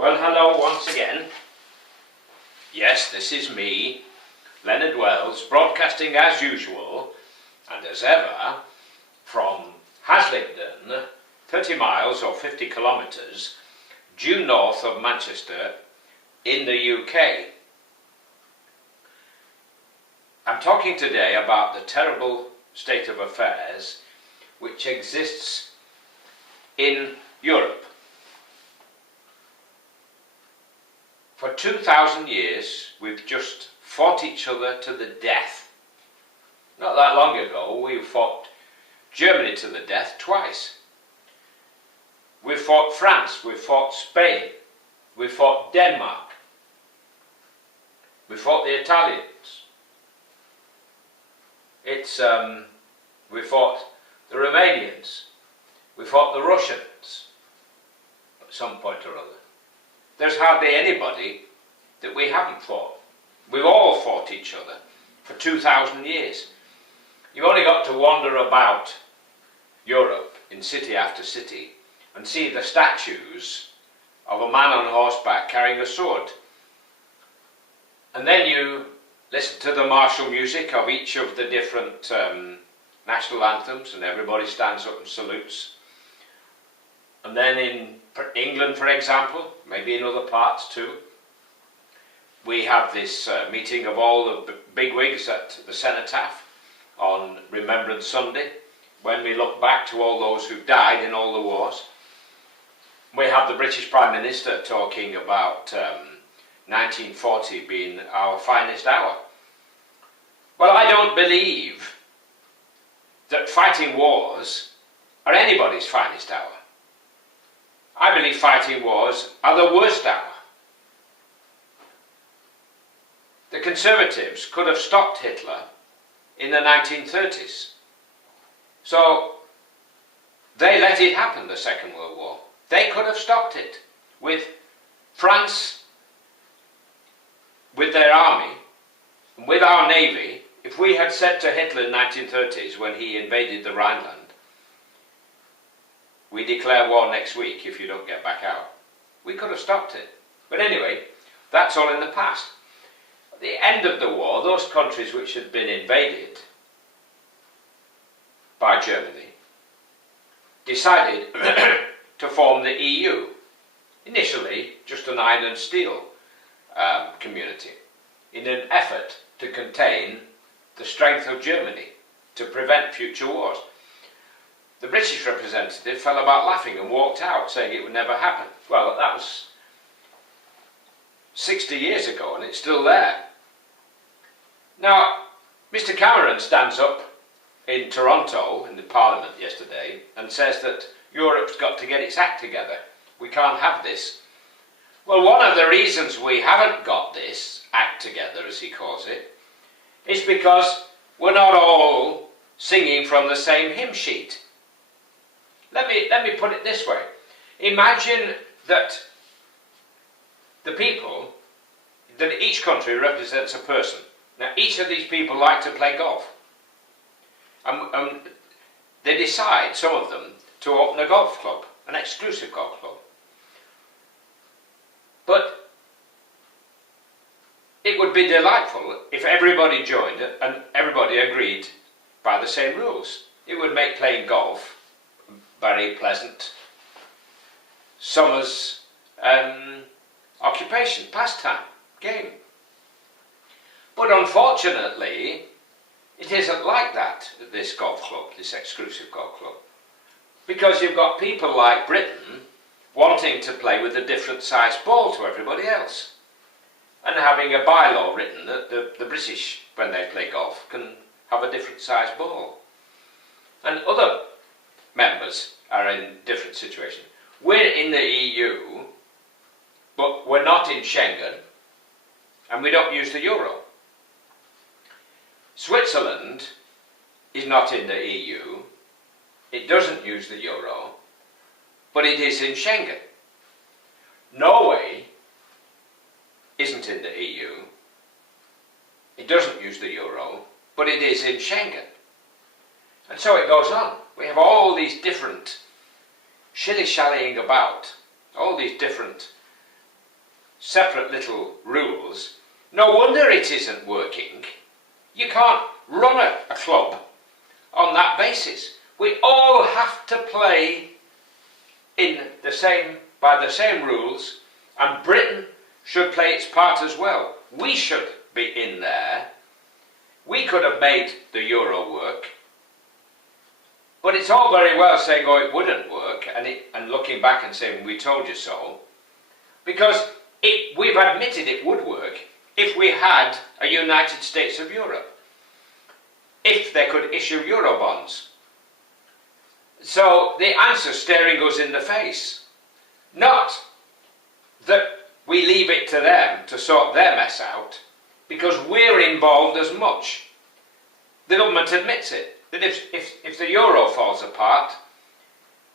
Well, hello once again. Yes, this is me, Leonard Wells, broadcasting as usual and as ever from Haslingden, 30 miles or 50 kilometres due north of Manchester in the UK. I'm talking today about the terrible state of affairs which exists in Europe. For 2,000 years, we've just fought each other to the death. Not that long ago, we fought Germany to the death twice. We fought France, we fought Spain, we fought Denmark, we fought the Italians. We fought the Romanians, we fought the Russians at some point or other. There's hardly anybody that we haven't fought. We've all fought each other for 2,000 years. You've only got to wander about Europe in city after city and see the statues of a man on horseback carrying a sword. And then you listen to the martial music of each of the different national anthems, and everybody stands up and salutes. And then in England, for example, maybe in other parts too, we have this meeting of all the bigwigs at the cenotaph on Remembrance Sunday, when we look back to all those who died in all the wars. We have the British Prime Minister talking about 1940 being our finest hour. Well, I don't believe that fighting wars are anybody's finest hour. I believe fighting wars are the worst hour. The Conservatives could have stopped Hitler in the 1930s. So they let it happen, the Second World War. They could have stopped it with France, with their army, and with our navy. If we had said to Hitler in the 1930s when he invaded the Rhineland, we declare war next week if you don't get back out, we could have stopped it. But anyway, that's all in the past. At the end of the war, those countries which had been invaded by Germany decided to form the EU. Initially, just an iron and steel community, in an effort to contain the strength of Germany, to prevent future wars. The British representative fell about laughing and walked out, saying it would never happen. Well, that was 60 years ago, and it's still there. Now, Mr. Cameron stands up in Toronto, in the Parliament yesterday, and says that Europe's got to get its act together. We can't have this. Well, one of the reasons we haven't got this act together, as he calls it, is because we're not all singing from the same hymn sheet. Let me put it this way. Imagine that the people, that each country represents a person. Now, each of these people like to play golf. They decide, some of them, to open a golf club, an exclusive golf club. But it would be delightful if everybody joined and everybody agreed by the same rules. It would make playing golf very pleasant summer's occupation, pastime, game. But unfortunately, it isn't like that at this golf club, this exclusive golf club. Because you've got people like Britain wanting to play with a different size ball to everybody else, and having a bylaw written that the British, when they play golf, can have a different size ball. And other members are in different situations. We're in the EU, but we're not in Schengen, and we don't use the euro. Switzerland is not in the EU, it doesn't use the euro, but it is in Schengen. Norway isn't in the EU, it doesn't use the euro, but it is in Schengen. And so it goes on. We have all these different shilly-shallying about, all these different separate little rules, no wonder it isn't working. You can't run a club on that basis. We all have to play by the same rules, and Britain should play its part as well. We should be in there. We could have made the euro work, but it's all very well saying, oh, it wouldn't work, and looking back and saying, we told you so, because we've admitted it would work if we had a United States of Europe, if they could issue euro bonds. So the answer staring us in the face, not that we leave it to them to sort their mess out, because we're involved as much. The government admits it, that if the euro falls apart,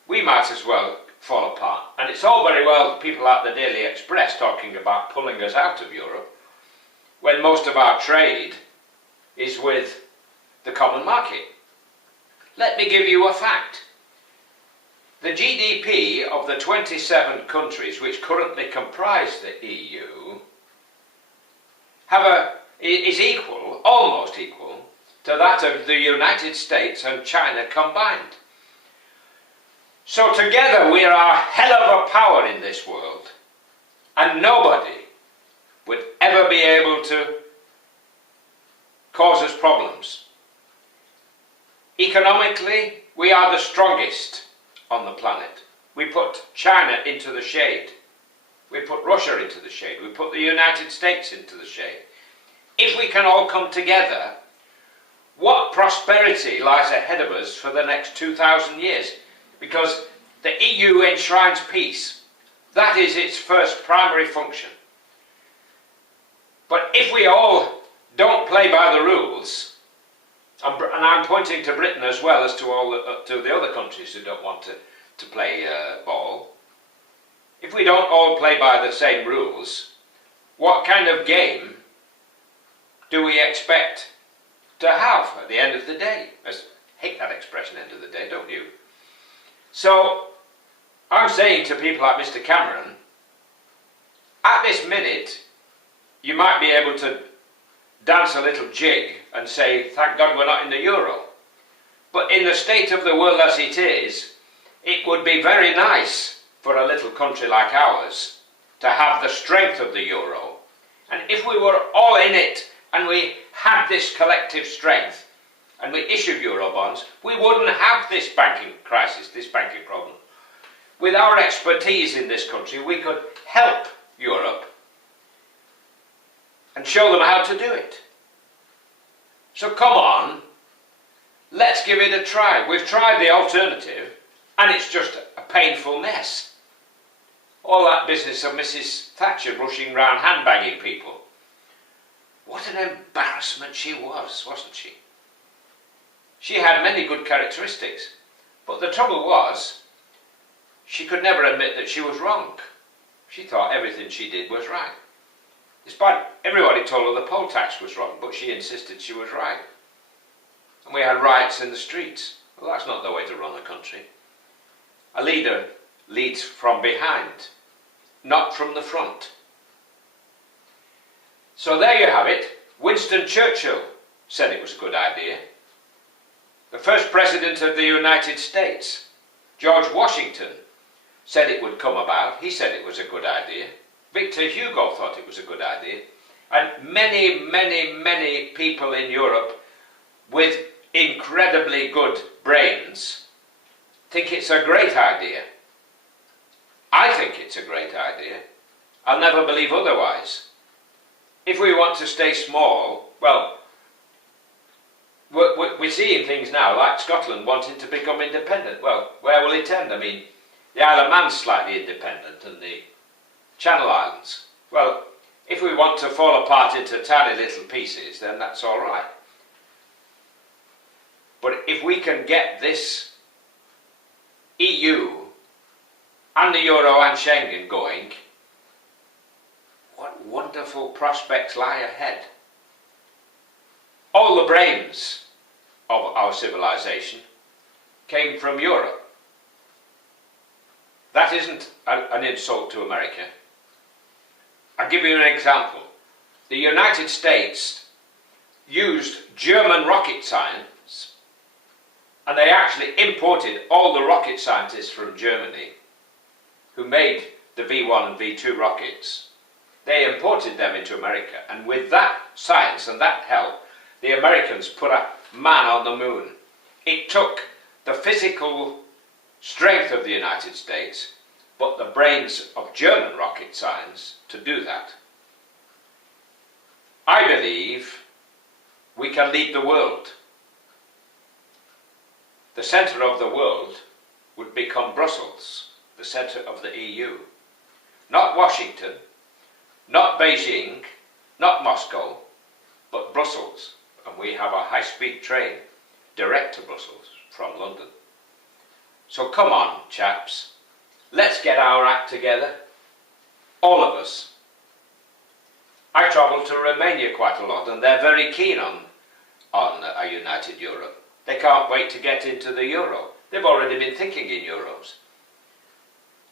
we might as well fall apart. And it's all very well people like the Daily Express talking about pulling us out of Europe, when most of our trade is with the common market. Let me give you a fact. The GDP of the 27 countries which currently comprise the EU is equal, almost equal, to that of the United States and China combined. So together we are a hell of a power in this world, and nobody would ever be able to cause us problems. Economically, we are the strongest on the planet. We put China into the shade. We put Russia into the shade. We put the United States into the shade. If we can all come together, what prosperity lies ahead of us for the next 2,000 years? Because the EU enshrines peace. That is its first primary function. But if we all don't play by the rules, and I'm pointing to Britain as well as to to the other countries who don't want to play ball. If we don't all play by the same rules, what kind of game do we expect to have at the end of the day? I hate that expression, end of the day, don't you? So I'm saying to people like Mr. Cameron, at this minute, you might be able to dance a little jig and say, thank God we're not in the euro. But in the state of the world as it is, it would be very nice for a little country like ours to have the strength of the euro. And if we were all in it and we had this collective strength and we issued euro bonds, we wouldn't have this banking crisis, this banking problem. With our expertise in this country, we could help Europe and show them how to do it. So come on, let's give it a try. We've tried the alternative, and it's just a painful mess. All that business of Mrs. Thatcher rushing round handbagging people. What an embarrassment she was, wasn't she? She had many good characteristics, but the trouble was, she could never admit that she was wrong. She thought everything she did was right. Despite everybody told her the poll tax was wrong, but she insisted she was right. And we had riots in the streets. Well, that's not the way to run a country. A leader leads from behind, not from the front. So there you have it. Winston Churchill said it was a good idea. The first president of the United States, George Washington, said it would come about. He said it was a good idea. Victor Hugo thought it was a good idea. And many, many, many people in Europe with incredibly good brains think it's a great idea. I think it's a great idea. I'll never believe otherwise. If we want to stay small, well, we're seeing things now like Scotland wanting to become independent. Well, where will it end? I mean, the Isle of Man's slightly independent and the Channel Islands. Well, if we want to fall apart into tiny little pieces, then that's all right. But if we can get this EU and the Euro and Schengen going, what wonderful prospects lie ahead. All the brains of our civilization came from Europe. That isn't an insult to America. I'll give you an example. The United States used German rocket science, and they actually imported all the rocket scientists from Germany who made the V1 and V2 rockets. They imported them into America, and with that science and that help, the Americans put a man on the moon. It took the physical strength of the United States, but the brains of German rocket science to do that. I believe we can lead the world. The centre of the world would become Brussels, the centre of the EU. Not Washington, not Beijing, not Moscow, but Brussels. And we have a high-speed train direct to Brussels from London. So come on, chaps, let's get our act together, all of us. I travel to Romania quite a lot, and they're very keen on a united Europe. They can't wait to get into the euro. They've already been thinking in euros.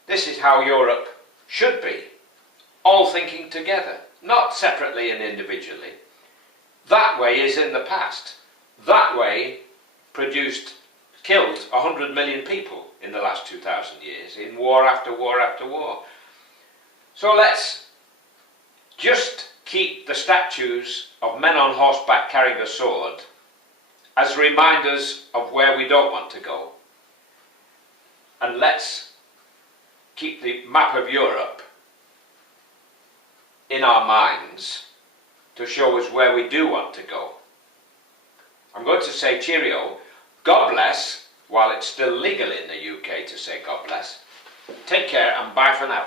This is how Europe should be, all thinking together, not separately and individually. That way is in the past. That way killed 100 million people in the last 2,000 years, in war after war after war. So let's just keep the statues of men on horseback carrying a sword as reminders of where we don't want to go. And let's keep the map of Europe in our minds to show us where we do want to go. I'm going to say cheerio, God bless, while it's still legal in the UK to say God bless. Take care and bye for now.